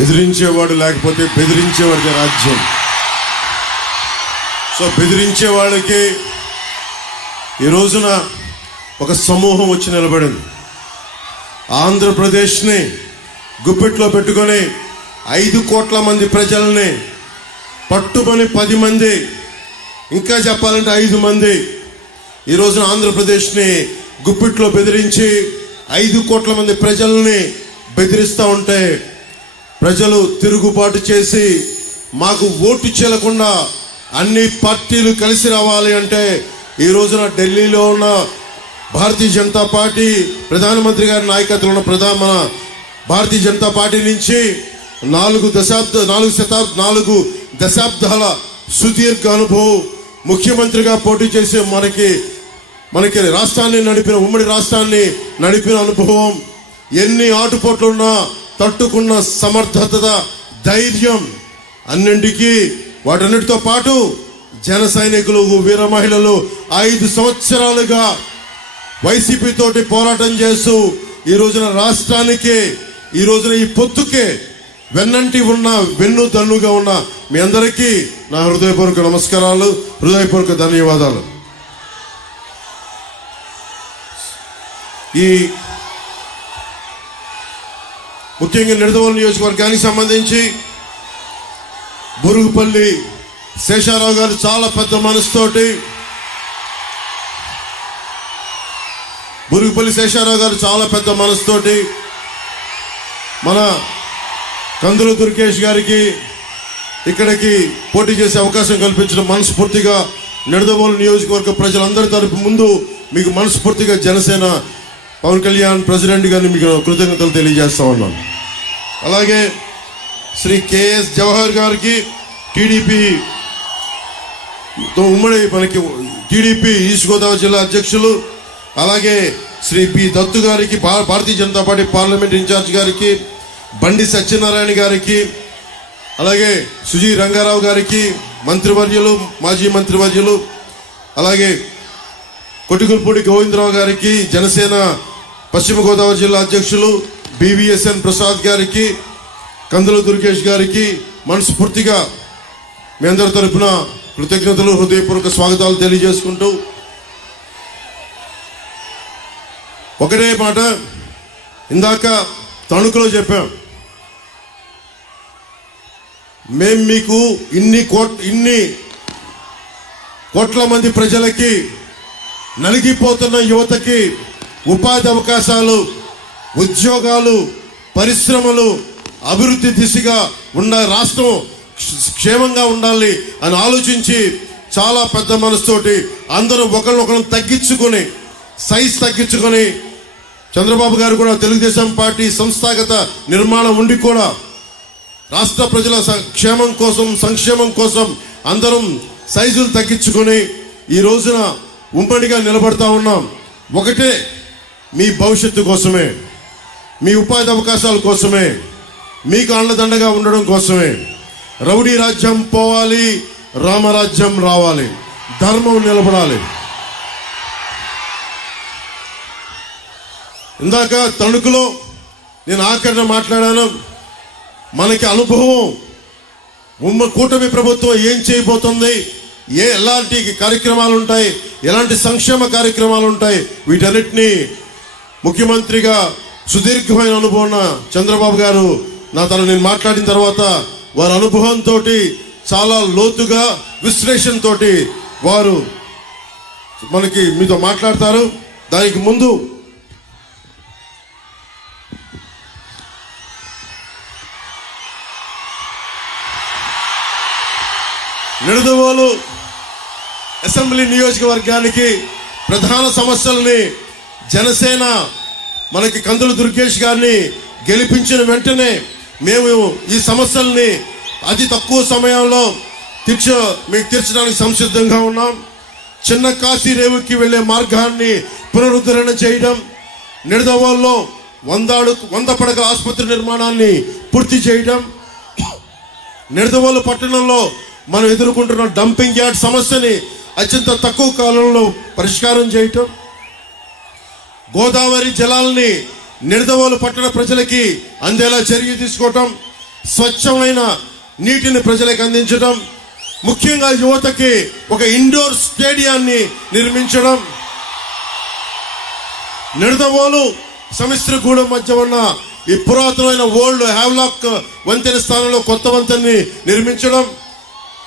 ఎదిరించేవాడు లేకపోతే బెదిరించేవాడికి రాజ్యం. సో బెదిరించే వాళ్ళకి ఈ రోజున ఒక సమూహం వచ్చి నిలబడింది. ఆంధ్రప్రదేశ్ని గుప్పెట్లో పెట్టుకొని 5 కోట్ల మంది ప్రజల్ని పట్టుకొని 10 మంది, ఇంకా చెప్పాలంటే 5 మంది ఈ రోజున ఆంధ్రప్రదేశ్ని గుప్పిట్లో బెదిరించి 5 కోట్ల మంది ప్రజల్ని బెదిరిస్తూ ఉంటే ప్రజలు తిరుగుబాటు చేసి మాకు ఓటు చెల్లకుండా అన్ని పార్టీలు కలిసి రావాలి అంటే ఈ రోజున ఢిల్లీలో ఉన్న భారతీయ జనతా పార్టీ ప్రధానమంత్రి గారి నాయకత్వంలో మన భారతీయ జనతా పార్టీ నుంచి 4 దశాబ్దాల సుదీర్ఘ అనుభవం, ముఖ్యమంత్రిగా పోటీ చేసే మనకి రాష్ట్రాన్ని నడిపిన, ఉమ్మడి రాష్ట్రాన్ని నడిపిన అనుభవం, ఎన్ని ఆటుపోట్లున్నా తట్టుకున్న సమర్థత, ధైర్యం, అన్నింటికీ వాటన్నిటితో పాటు జన సైనికులు, వీర మహిళలు 5 సంవత్సరాలుగా వైసీపీ తోటి పోరాటం చేస్తూ ఈ రోజున రాష్ట్రానికి, ఈ రోజున ఈ పొత్తుకే వెన్నంటి ఉన్న, వెన్ను దన్నుగా ఉన్న మీ అందరికీ నా హృదయపూర్వక నమస్కారాలు, హృదయపూర్వక ధన్యవాదాలు. ఈ ముఖ్యంగా నిడదవోలు నియోజకవర్గానికి సంబంధించి బురుగుపల్లి శేషారావు గారు చాలా పెద్ద మనసుతోటి, మన కందుల దుర్గేష్ గారికి ఇక్కడికి పోటీ చేసే అవకాశం కల్పించడం మనస్ఫూర్తిగా నిడదవోలు నియోజకవర్గ ప్రజలందరి తరపు ముందు మీకు మనస్ఫూర్తిగా జనసేన పవన్ కళ్యాణ్ ప్రెసిడెంట్ గారిని మీకు కృతజ్ఞతలు తెలియజేస్తా ఉన్నాను. అలాగే శ్రీ కేఎస్ జవహర్ గారికి టీడీపీ ఈస్ట్ గోదావరి జిల్లా అధ్యక్షులు, అలాగే శ్రీ పి దత్తు గారికి Bharatiya Janata party parliament incharge గారికి, బండి సత్యనారాయణ గారికి, అలాగే సుజీ రంగారావు గారికి, మంత్రివర్యులు, మాజీ మంత్రివర్యులు, అలాగే కొటికుల్పూడి గోవిందరావు గారికి, జనసేన పశ్చిమ గోదావరి జిల్లా అధ్యక్షులు బివిఎస్ఎన్ ప్రసాద్ గారికి, కందుల దుర్గేష్ గారికి మనస్ఫూర్తిగా మీ అందరి తరఫున కృతజ్ఞతలు, హృదయపూర్వక స్వాగతాలు తెలియజేసుకుంటూ ఒకటే మాట ఇందాక తణుకులో చెప్పాం, మేం మీకు ఇన్ని కోట్ల మంది ప్రజలకి, నలిగిపోతున్న యువతకి ఉపాధి అవకాశాలు, ఉద్యోగాలు, పరిశ్రమలు, అభివృద్ధి దిశగా ఉన్న రాష్ట్రం క్షేమంగా ఉండాలి అని ఆలోచించి చాలా పెద్ద మనసుతోటి అందరూ ఒకరినొకరు తగ్గించుకొని, సైజ్ తగ్గించుకొని, చంద్రబాబు గారు కూడా తెలుగుదేశం పార్టీ సంస్థాగత నిర్మాణం ఉండి కూడా రాష్ట్ర ప్రజల క్షేమం కోసం, సంక్షేమం కోసం అందరం సైజులు తగ్గించుకొని ఈ రోజున ఉమ్మడిగా నిలబడతా ఉన్నాం. ఒకటే, మీ భవిష్యత్తు కోసమే, మీ ఉపాధి అవకాశాల కోసమే, మీకు అండదండగా ఉండడం కోసమే. రౌడీ రాజ్యం పోవాలి, రామరాజ్యం రావాలి, ధర్మం నిలబడాలి. ఇందాక తణుకులో నేను ఆఖరణ మాట్లాడాను, మనకి అనుభవం, కూటమి ప్రభుత్వం ఏం చేయబోతుంది, ఎలాంటి కార్యక్రమాలు ఉంటాయి, ఎలాంటి సంక్షేమ కార్యక్రమాలు ఉంటాయి, వీటన్నిటినీ ముఖ్యమంత్రిగా సుదీర్ఘమైన అనుభవం ఉన్న చంద్రబాబు గారు నేను మాట్లాడిన తర్వాత వారి అనుభవంతో చాలా లోతుగా విశ్లేషణతో వారు మీతో మాట్లాడతారు. దానికి ముందు నిడదవోలు అసెంబ్లీ నియోజకవర్గానికి ప్రధాన సమస్యల్ని జనసేన మనకి కందుల దుర్గేష్ గారిని గెలిపించిన వెంటనే మేము ఈ సమస్యల్ని అతి తక్కువ సమయంలో మీకు తీర్చడానికి సంసిద్ధంగా ఉన్నాం. చిన్న కాశీ రేవుకి వెళ్లే మార్గాన్ని పునరుద్ధరణ చేయడం, నిడదవోలులో 100 పడకల ఆసుపత్రి నిర్మాణాన్ని పూర్తి చేయడం, నిడదవోలు పట్టణంలో మనం ఎదుర్కొంటున్న డంపింగ్ యార్డ్ సమస్యని అత్యంత తక్కువ కాలంలో పరిష్కారం చేయటం, గోదావరి జలాల్ని నిడదవోలు పట్టణ ప్రజలకి అందేలా చర్య తీసుకోవటం, స్వచ్ఛమైన నీటిని ప్రజలకు అందించడం, ముఖ్యంగా యువతకి ఒక ఇండోర్ స్టేడియాన్ని నిర్మించడం, నిడదవోలు సమిశ్రగూడెం మధ్య ఉన్న ఈ పురాతనమైన ఓల్డ్ హ్యావ్లాక్ వంతెన స్థానంలో కొత్త వంతెనని నిర్మించడం,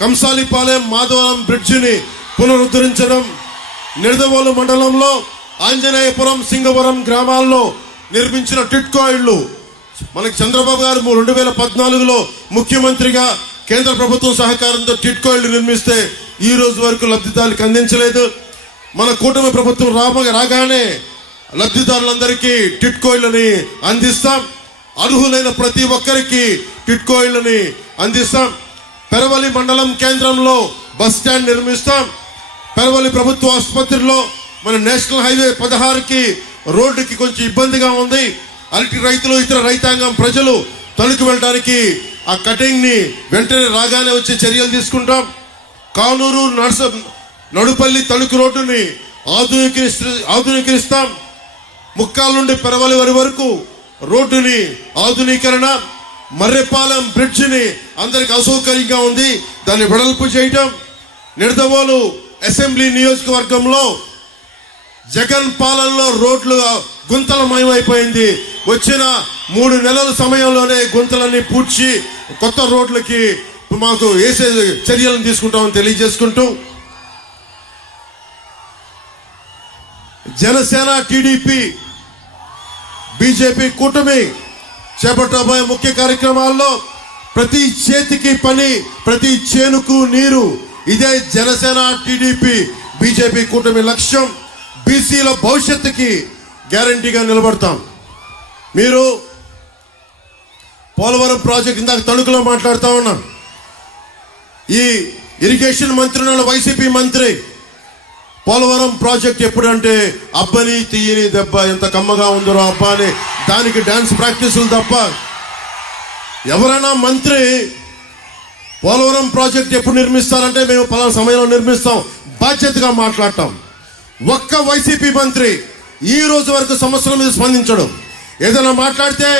కంసాలిపాలెం మాధవరం బ్రిడ్జిని పునరుద్ధరించడం, నిడదవోలు మండలంలో ఆంజనేయపురం సింగవరం గ్రామాల్లో నిర్మించిన టిట్కో ఇళ్లు మనకి చంద్రబాబు గారు 2014లో ముఖ్యమంత్రిగా కేంద్ర ప్రభుత్వం సహకారంతో టిట్కో ఇళ్లు నిర్మిస్తే ఈ రోజు వరకు లబ్ధిదారులకు అందించలేదు. మన కూటమి ప్రభుత్వం రాగానే లబ్ధిదారులందరికీ టిట్కో ఇళ్లని అందిస్తాం. అర్హులైన ప్రతి ఒక్కరికి టిట్కో ఇళ్లని అందిస్తాం. పెరవలి మండలం కేంద్రంలో బస్ స్టాండ్ నిర్మిస్తాం. పెరవలి ప్రభుత్వ ఆసుపత్రిలో మన నేషనల్ హైవే 16కి రోడ్డుకి కొంచెం ఇబ్బందిగా ఉంది. అరటి రైతులు ఇతర రైతాంగం ప్రజలు తణుకు వెళ్ళడానికి ఆ కటింగ్ ని వెంటనే రాగానే వచ్చి చర్యలు తీసుకుంటాం. కానూరు నడుపల్లి తణుకు రోడ్డుని ఆధునీకరిస్తాం. ముక్కాల నుండి పెరవలి వరకు రోడ్డుని ఆధునీకరణ, మర్రెపాలెం బ్రిడ్జిని అందరికి అసౌకర్యంగా ఉంది, దాన్ని వెడల్పు చేయటం. నిడదవోలు అసెంబ్లీ నియోజకవర్గంలో జగన్ పాలనలో రోడ్లు గుంతలమయమైపోయింది. వచ్చిన 3 నెలల సమయంలోనే గుంతలన్నీ పూడ్చి కొత్త రోడ్లకి మాకు వేసే చర్యలను తీసుకుంటామని తెలియజేసుకుంటూ, జనసేన టీడీపీ బీజేపీ కూటమి చేపట్టబోయే ముఖ్య కార్యక్రమాల్లో ప్రతి చేతికి పని, ప్రతి చేనుకు నీరు, ఇదే జనసేన టీడీపీ బీజేపీ కూటమి లక్ష్యం. బీసీల భవిష్యత్తుకి గ్యారంటీగా నిలబడతాం. మీరు పోలవరం ప్రాజెక్ట్ ఇందాక తణుకులో మాట్లాడుతూ ఉన్నా, ఈ ఇరిగేషన్ మంత్రి ఉన్న వైసీపీ మంత్రి పోలవరం ప్రాజెక్ట్ ఎప్పుడంటే అబ్బని తీయని దెబ్బ ఎంత కమ్మగా ఉందో అబ్బా అని దానికి డాన్స్ ప్రాక్టీసులు తప్ప ఎవరైనా మంత్రి పోలవరం ప్రాజెక్ట్ ఎప్పుడు నిర్మిస్తారంటే మేము పలానా సమయంలో నిర్మిస్తాం బాధ్యతగా మాట్లాడటం. ఒక్క వైసీపీ మంత్రి ఈ రోజు వరకు సమస్యల మీద స్పందించడం. ఏదైనా మాట్లాడితే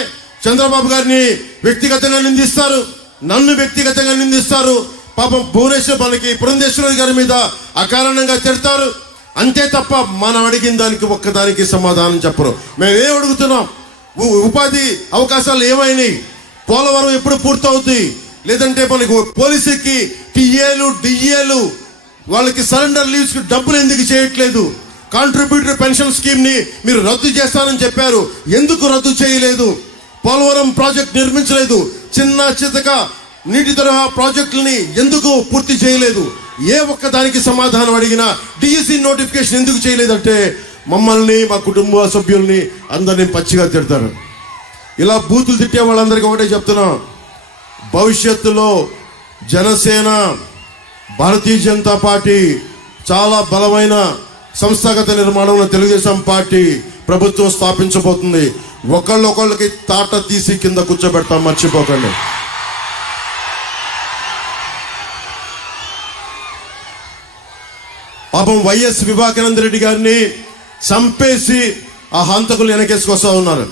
చంద్రబాబు గారిని వ్యక్తిగతంగా నిందిస్తారు, నన్ను వ్యక్తిగతంగా నిందిస్తారు. పాపం భువనేశ్వర్ మనకి పురంధేశ్వరి గారి మీద అకారణంగా తిడతారు. అంతే తప్ప మనం అడిగిన దానికి ఒక్కదానికి సమాధానం చెప్పరు. మేము ఏం అడుగుతున్నాం? ఉపాధి అవకాశాలు ఏమైనాయి? పోలవరం ఎప్పుడు పూర్తవుతుంది? లేదంటే మనకు పోలీసుకి టీఏలు డిఏలు వాళ్ళకి సరెండర్ లీవ్స్ కి డబ్బులు ఎందుకు చేయట్లేదు? కాంట్రిబ్యూటరీ పెన్షన్ స్కీమ్ ని మీరు రద్దు చేస్తానని చెప్పారు, ఎందుకు రద్దు చేయలేదు? పోలవరం ప్రాజెక్ట్ నిర్మించలేదు, చిన్న చితక నీటి తరహా ప్రాజెక్టులని ఎందుకు పూర్తి చేయలేదు? ఏ ఒక్క దానికి సమాధానం అడిగినా డిఎస్సి నోటిఫికేషన్ ఎందుకు చేయలేదంటే మమ్మల్ని, మా కుటుంబ సభ్యుల్ని అందరినీ పచ్చిగా తిడతారు. ఇలా బూతులు తిట్టే వాళ్ళందరికీ ఒకటే చెప్తున్నాం, భవిష్యత్తులో జనసేన, భారతీయ జనతా పార్టీ చాలా బలమైన సంస్థాగత నిర్మాణంలో తెలుగుదేశం పార్టీ ప్రభుత్వం స్థాపించబోతుంది. ఒకళ్ళొకళ్ళకి తాట తీసి కింద కూర్చోబెడతాం, మర్చిపోకండి. పాపం వైఎస్ వివేకానంద రెడ్డి గారిని చంపేసి ఆ హంతకులు వెనకేసుకొస్తా ఉన్నారు.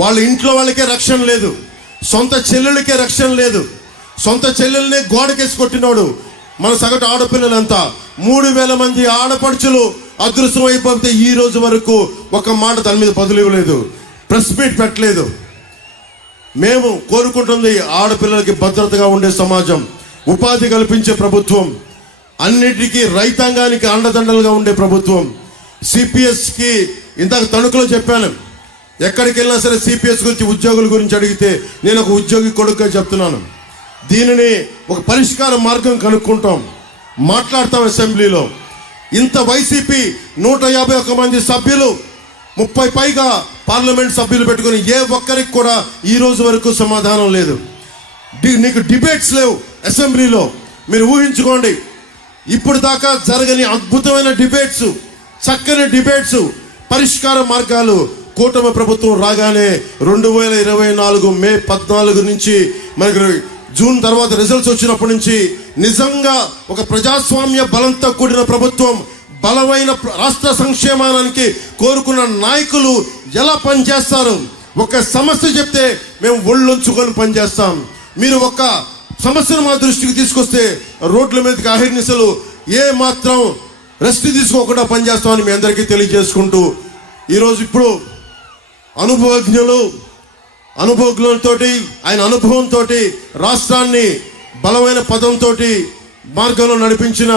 వాళ్ళ ఇంట్లో వాళ్ళకే రక్షణ లేదు, సొంత చెల్లెళ్ళకే రక్షణ లేదు. సొంత చెల్లెల్ని గోడకేసి కొట్టినోడు. మన సగటు ఆడపిల్లలంతా 3000 మంది ఆడపడుచులు అదృశ్యం అయిపోతే ఈ రోజు వరకు ఒక మాట దాని మీద బదులు ఇవ్వలేదు, ప్రెస్ మీట్ పెట్టలేదు. మేము కోరుకుంటుంది ఆడపిల్లలకి భద్రతగా ఉండే సమాజం, ఉపాధి కల్పించే ప్రభుత్వం, అన్నిటికీ రైతాంగానికి అండదండలుగా ఉండే ప్రభుత్వం. సిపిఎస్కి ఇందాక తణుకులో చెప్పాను, ఎక్కడికి వెళ్ళినా సరే సిపిఎస్ గురించి, ఉద్యోగుల గురించి అడిగితే నేను ఒక ఉద్యోగి కొడుకుగా చెప్తున్నాను. దీనిని ఒక పరిష్కార మార్గం కనుక్కుంటాం, మాట్లాడతాం అసెంబ్లీలో. ఇంత వైసీపీ 151 మంది సభ్యులు, 30 పైగా పార్లమెంట్ సభ్యులు పెట్టుకుని ఏ ఒక్కరికి కూడా ఈ రోజు వరకు సమాధానం లేదు. నీకు డిబేట్స్ లేవు అసెంబ్లీలో. మీరు ఊహించుకోండి, ఇప్పుడు దాకా జరగని అద్భుతమైన డిబేట్స్, చక్కని డిబేట్స్, పరిష్కార మార్గాలు కూటమి ప్రభుత్వం రాగానే 2024 మే 14 నుంచి మనకు జూన్ తర్వాత రిజల్ట్స్ వచ్చినప్పటి నుంచి నిజంగా ఒక ప్రజాస్వామ్య బలంతో కూడిన ప్రభుత్వం, బలమైన రాష్ట్ర సంక్షేమానికి కోరుకున్న నాయకులు ఎలా పనిచేస్తారు, ఒక సమస్య చెప్తే మేము ఒళ్ళొంచుకొని పనిచేస్తాం. మీరు ఒక సమస్యను మా దృష్టికి తీసుకొస్తే రోడ్ల మీదకి అహిర్నిశలు ఏ మాత్రం రెస్ట్ తీసుకోకుండా పనిచేస్తామని మీ అందరికీ తెలియజేసుకుంటూ ఈరోజు ఇప్పుడు అనుభవజ్ఞులతో ఆయన అనుభవంతో రాష్ట్రాన్ని బలమైన పదంతో మార్గంలో నడిపించిన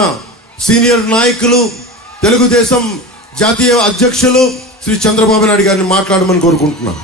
సీనియర్ నాయకులు తెలుగుదేశం జాతీయ అధ్యక్షులు శ్రీ చంద్రబాబు నాయుడు గారిని మాట్లాడమని కోరుకుంటున్నాను.